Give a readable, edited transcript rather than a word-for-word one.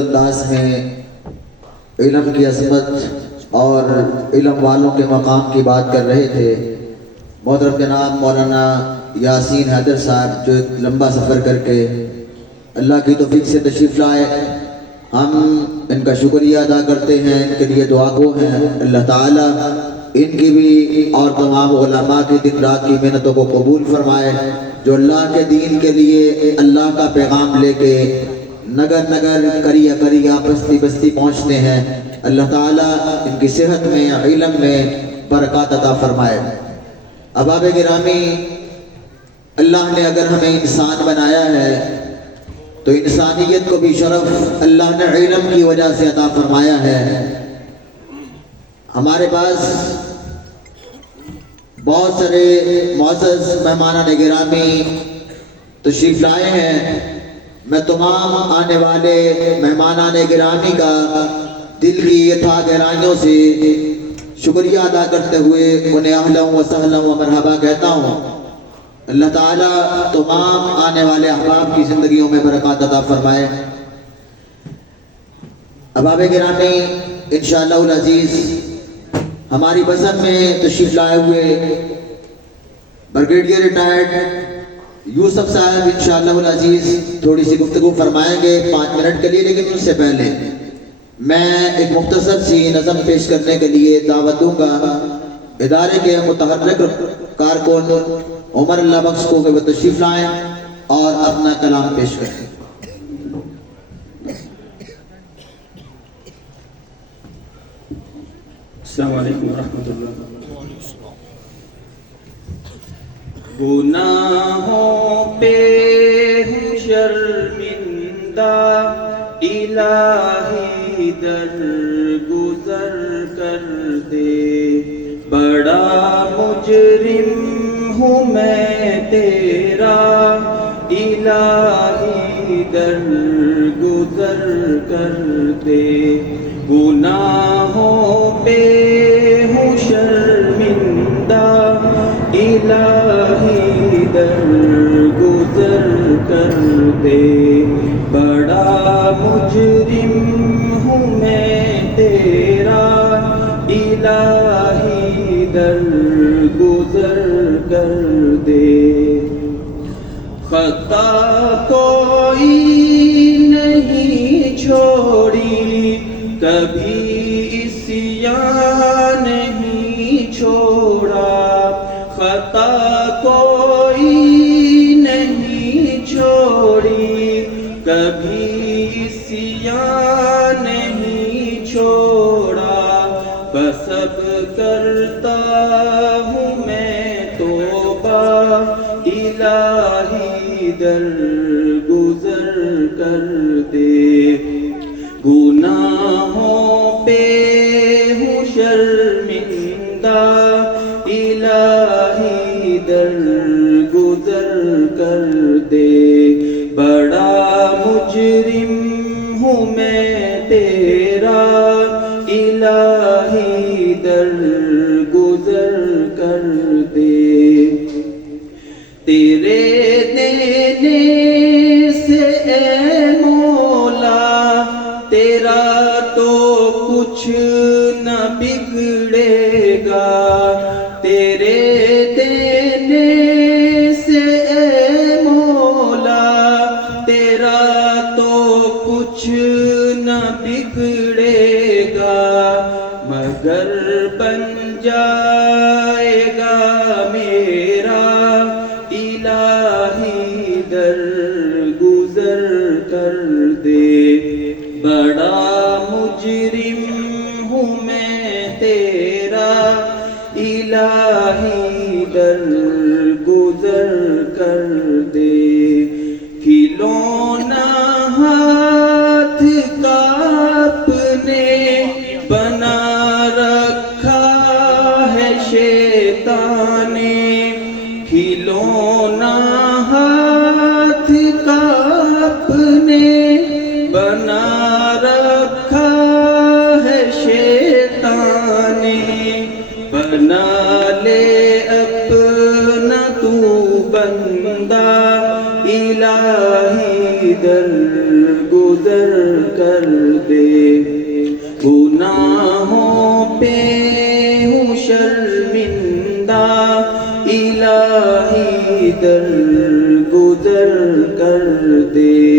انداز میں علم کی عظمت اور علم والوں کے مقام کی بات کر رہے تھے۔ محترم جناب مولانا یاسین حیدر صاحب جو ایک لمبا سفر کر کے اللہ کی توفیق سے تشریف لائے، ہم ان کا شکریہ ادا کرتے ہیں، ان کے لیے دعا گو ہیں۔ اللہ تعالیٰ ان کی بھی اور تمام علماء کی دن رات کی محنتوں کو قبول فرمائے، جو اللہ کے دین کے لیے اللہ کا پیغام لے کے نگر نگر کریہ کریہ بستی بستی پہنچتے ہیں۔ اللہ تعالیٰ ان کی صحت میں علم میں برکات عطا فرمائے۔ احباب گرامی، اللہ نے اگر ہمیں انسان بنایا ہے تو انسانیت کو بھی شرف اللہ نے علم کی وجہ سے عطا فرمایا ہے۔ ہمارے پاس بہت سارے معزز مہمانان گرامی تشریف لائے ہیں۔ میں تمام آنے والے مہمانان گرامی کا دل کی یتھا گہرائیوں سے شکریہ ادا کرتے ہوئے انہیں اہلا و سہلا و مرحبا کہتا ہوں۔ اللہ تعالیٰ تمام آنے والے احباب کی زندگیوں میں برکات عطا فرمائے۔ احباب گرامی، انشاءاللہ العزیز ہماری بزم میں تشریف لائے ہوئے بریگیڈیئر ریٹائرڈ یوسف صاحب انشاءاللہ العزیز تھوڑی سی گفتگو فرمائیں گے 5 منٹ کے لیے، لیکن اس سے پہلے میں ایک مختصر سی نظم پیش کرنے کے لیے دعوت دوں گا ادارے کے متحرک کارکن عمر اللہ بخش کو کہ وہ تشریف لائیں اور اپنا کلام پیش کریں۔ السلام علیکم ورحمۃ اللہ۔ گناہوں پہ ہوں شرمندہ، الہی درگزر کر دے، بڑا مجرم ہوں میں تیرا، الہی درگزر کر دے، گناہوں پہ ہوں شرمندہ، الہی درگزر کر دے، بڑا مجرم ہوں میں تیرا، الہی درگزر کر دے، خطا کوئی نہیں چھوڑی، کبھی عصیان نہیں چھوڑا، خطا کوئی نہیں چھوڑی، کبھی عصیان نہیں چھوڑا، بس اب کرتا ہوں میں توبہ، الہی درگزر کر دے، گناہوں پہ ہوں شرمندہ، الہی درگزر کر دے، بڑا مجرم ہوں میں تیرا، الہی درگزر کر دے، تیرے دینے سے اے مولا تیرا تو کچھ نہ بگڑے گا، تیرے دینے سے اے مولا تیرا تو کچھ نہ بگڑے گا، مگر بن جائے گا میرا، الہی درگزر کر دے، بڑا مجرم ہوں میں تیرا، الہی درگزر کر دے، کھلونا ہاتھ کا اپنے بنا رکھا ہے شیطان نے، کھلونا ہاتھ کا اپنے بنا رکھا گناہوں پہ ہوں شرمندہ الہی در گزر کر دے